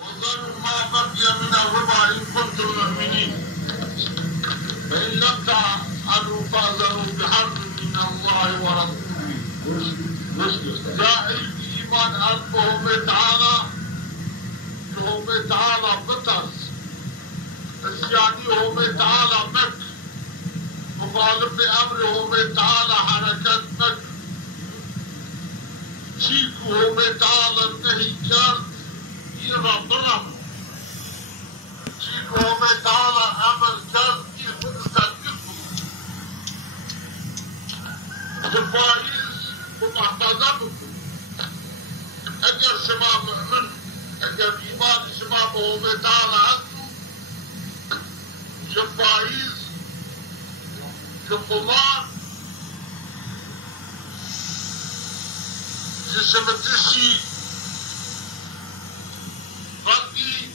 وذروا ما بقي من الربا إن كنتم مؤمنين فإن لم تفعلوا فأذنوا بحرب من الله ورسوله. جاهل بإيمان أنهم تعالى بطرس السيادي هم تعالى مكر مخالف أمرهم تعالى حركات مكر شيكهم تعالى النهي كارت يرضرهم شيكهم تعالى أمر كارت يصدقهم الفائز ومحفظتكم أجر شباب مؤمن أجر إيمان شبابهم تعالى عنه الفائز القمار جسمتشي غدي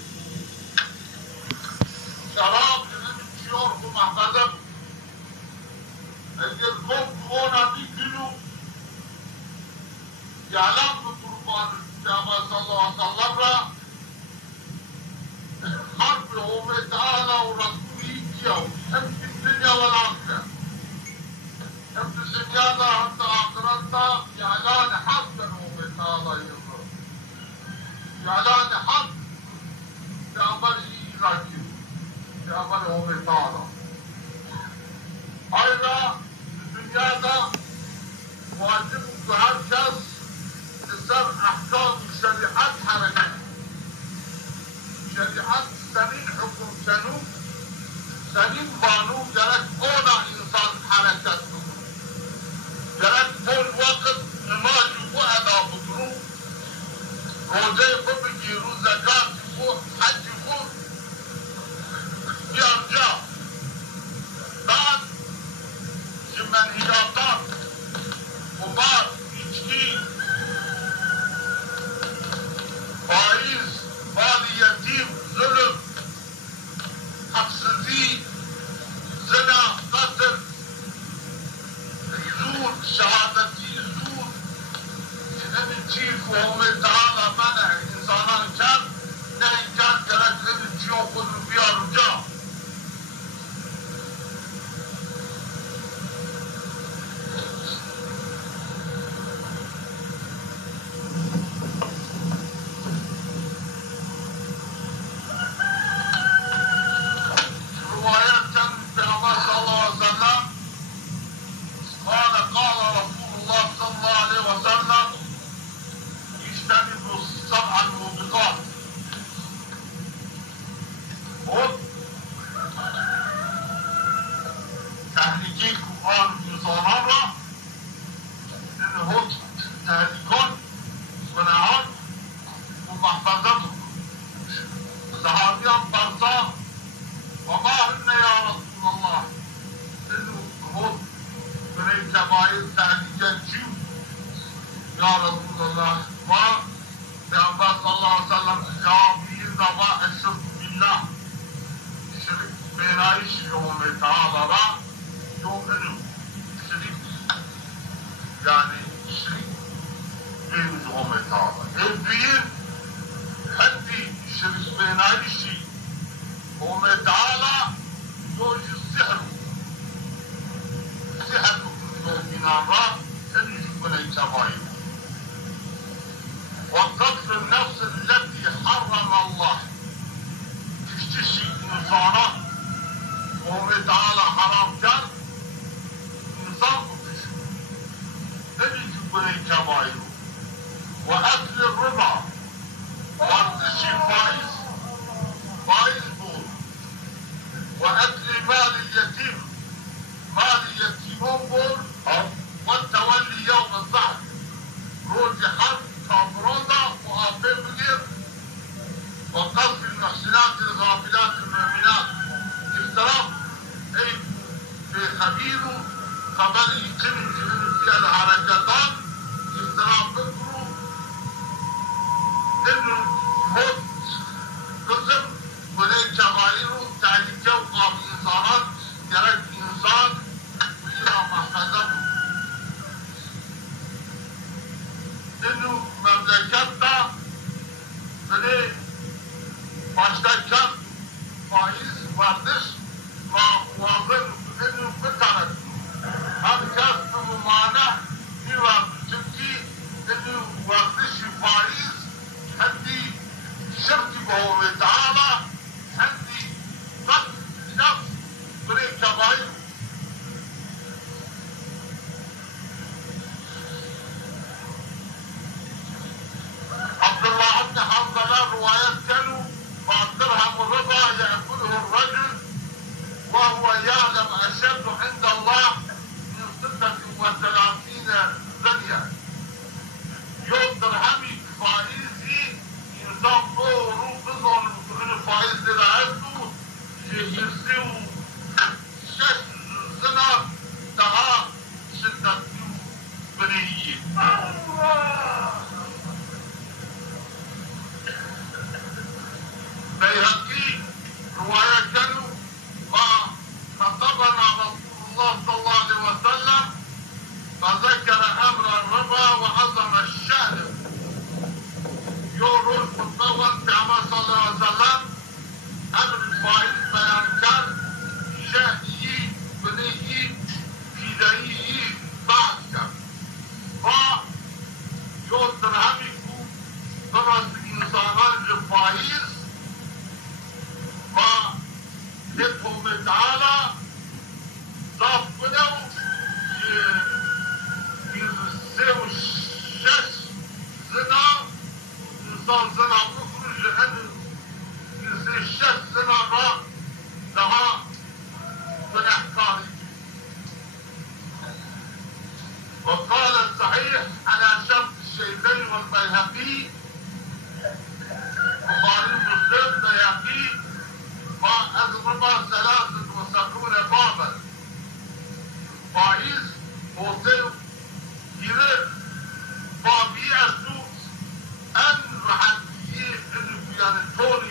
شراب من الشيور ومحفظة الجرقوم كونا بيكلو يعلم بطربان الجامعة صلى الله عليه وسلم حرب هو تعالى ورسوله يوم هم في الدنيا والآخرة هم في الدنيا حتى آخرتها يعلان حقا هو تعالى يظهر يعلان حق يعمل إيراكي يعمل هو تعالى أيضا الدنيا ده واجب هركز لسر أحكام شريعة حركة شريعة سنين حكم سنو سنين بانو جرك اونا انسان حركت جرك بول وقت نماز يبو ادا بطرو روزه يبو بجيرو زكاة يبو حج يبو يرجع بعد جمن هياتات وبعد يجتين فائز مال يتيم ظلم حقسزي زنا قتل زور شهادتي زور نبتشيف وهم تعالى منع الإنسان كان نهي كان كانت نبتشيو خذوا فيها رجاء مشترکت فائز ورزش و واضح انه بتعرف هذا كان بمعنى في وقتي انه ورزش فائز عندي شرطي بهو تعالى عندي ضد نفس بريك كبائر عبد الله بن حنظلة روايات كانوا بعد درهم الربا يأكله الرجل وهو يعلم أشد عند الله من 36 ثانية يوم درهمي فائزي إنسان فوق بظن من فائز لعبته يسيو 6 سنة تها 6 بنية بيهقي رواية كانوا فخطبنا رسول الله صلى الله عليه وسلم فذكر أمر الربا وعظم الشأن يورو الخطبة في عمر صلى الله عليه وسلم أمر الفائز بيان كان شأني بنيه فدائيه بعد كان فيو درهمكو درس إنسانان الفائز ولكم تعالى ضاف بنو يسيو 6 زنا إنسان زنا بخرج عنه يسيو 6 زنا را لها بالإحكام وقال الصحيح على شرط الشيخين والبيهقي بخاري مسلم بيهقي الربا 73 بابا فائز وصل يرد بابي السوق أن رحلتيه يعني طول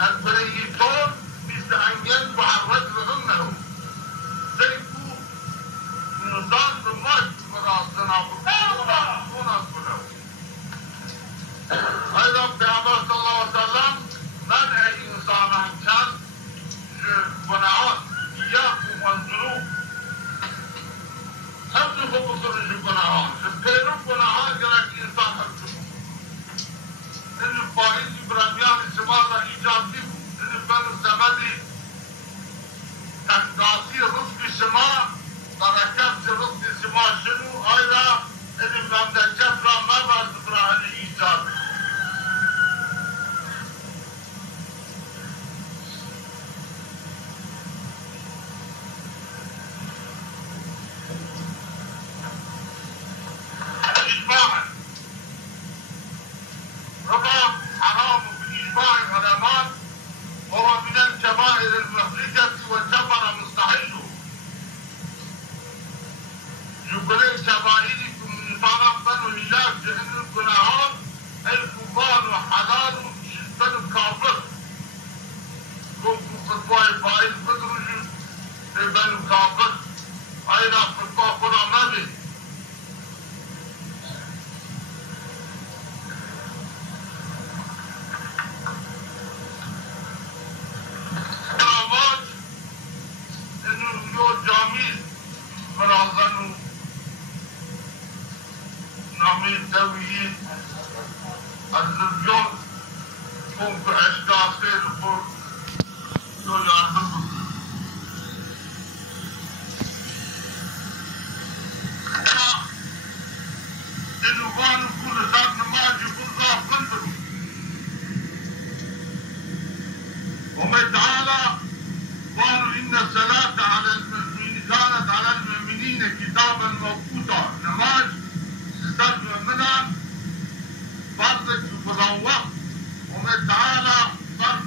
البريتون مثل أن ينبع الرجل أمه سيكو نظام بمجد مراسنا بطولة أيضا في عمر صلى الله عليه وسلم منع إنسانا كان جناحات إياكم وانظروا حفظوا بصر الجناحات البيرو جناحات جناك إنسان حفظوا إن الفائز إبراهيم السماء إيجابي إن البنو الزمدي تنقاسي رزق السماء بركات رزق السماء شنو أيضا إن المملكة ما بعد إبراهيم إيجابي ربا حرام بإجماع العلماء وهو من الكبائر المحرجة والكفر مستحيل يقول كبائركم من طرف بنو هلال جهن الجناحات الكفار حلال بنو الكافر كنتم خطوة فائز بدرجوا بنو الكافر أيضا خطوة قرآن نعمل تويين الزجاج قم بأشكال خير الخير يقول عندكم إنه قالوا كل ساعة نماذج يقول ضعف قدره وما تعالى قالوا إن الصلاة على المؤمنين كانت على المؤمنين كتابا موقوتا نماذج استثنى منها فرض في الوقت ومن تعالى فرض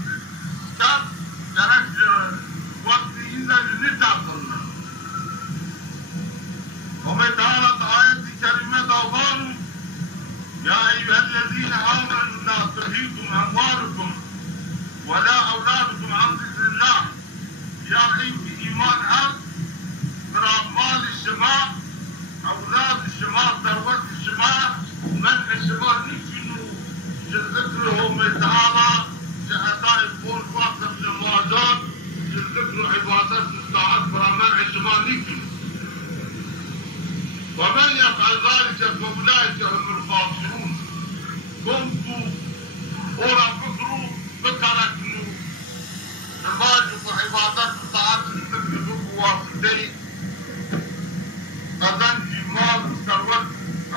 خليكم. ومن يفعل ذلك فأولئك هم الخاسرون. كنتوا أولا فكروا بكرتنوا نماذج وعبادات وطاعات تكذبوا واسدين أذن مال ثروت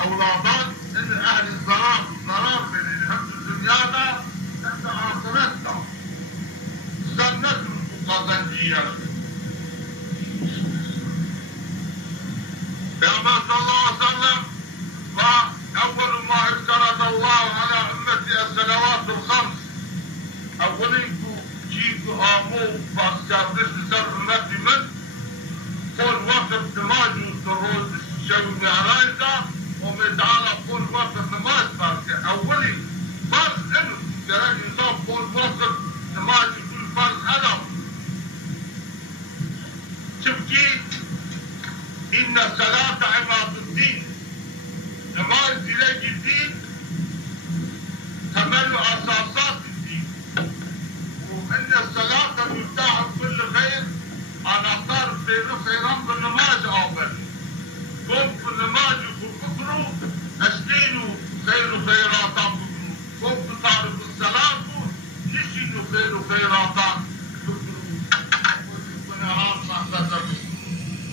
أولادات إن أهل الضرار من الهم الدنيا أنت آخرتها سنة قضنجية. كما صلى الله عليه وسلم فأول ما افترض الله على أمتي الصلوات الخمس أوليكو جيكو آمو فاستردش بسر أمتي من كل وقت نماز وتروز شو معرايزة ومتعالى كل وقت نماز فارسي أولي فرض إنه جراد إنسان كل وقت نماز يكون فرض أدم. تبكي إن الصلاة عماد الدين. نماز تلاقي الدين تمل أساسات الدين. وإن الصلاة مفتاح كل خير. أنا أختار بين خيرات بالنماز أول. قم بالنماز وفكروا أشتينوا خير خيرات فكروا. قم بطارق الصلاة نشينوا خيرات فكروا. ونهار محفظة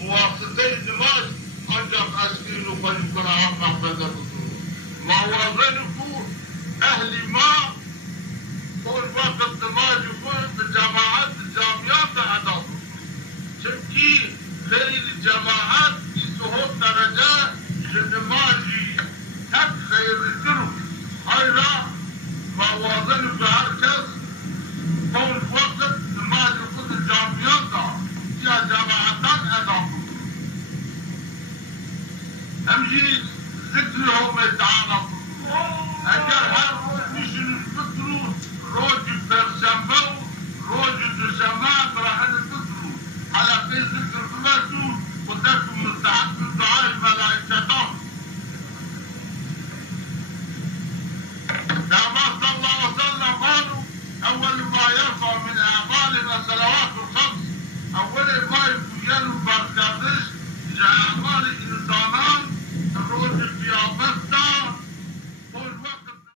واسطي النماز أنجم أشتينوا فيكون عام محفظة فكروا. ما وظنكوا أهل ما كل وقت النماز يكون بالجماعات الجامعات أدب. تبكي خير الجماعات في سهول درجات للنماذج هك خير الدرب خيرا موازن بهركز كل وقت نماذج كل الجامعات فيها جماعات أدب. أمجي ذكرهم تعالى أجل هر مشن الفكروا روج برشنبو روج الجماعة راح الفكروا على في ذكر بلادو وذكر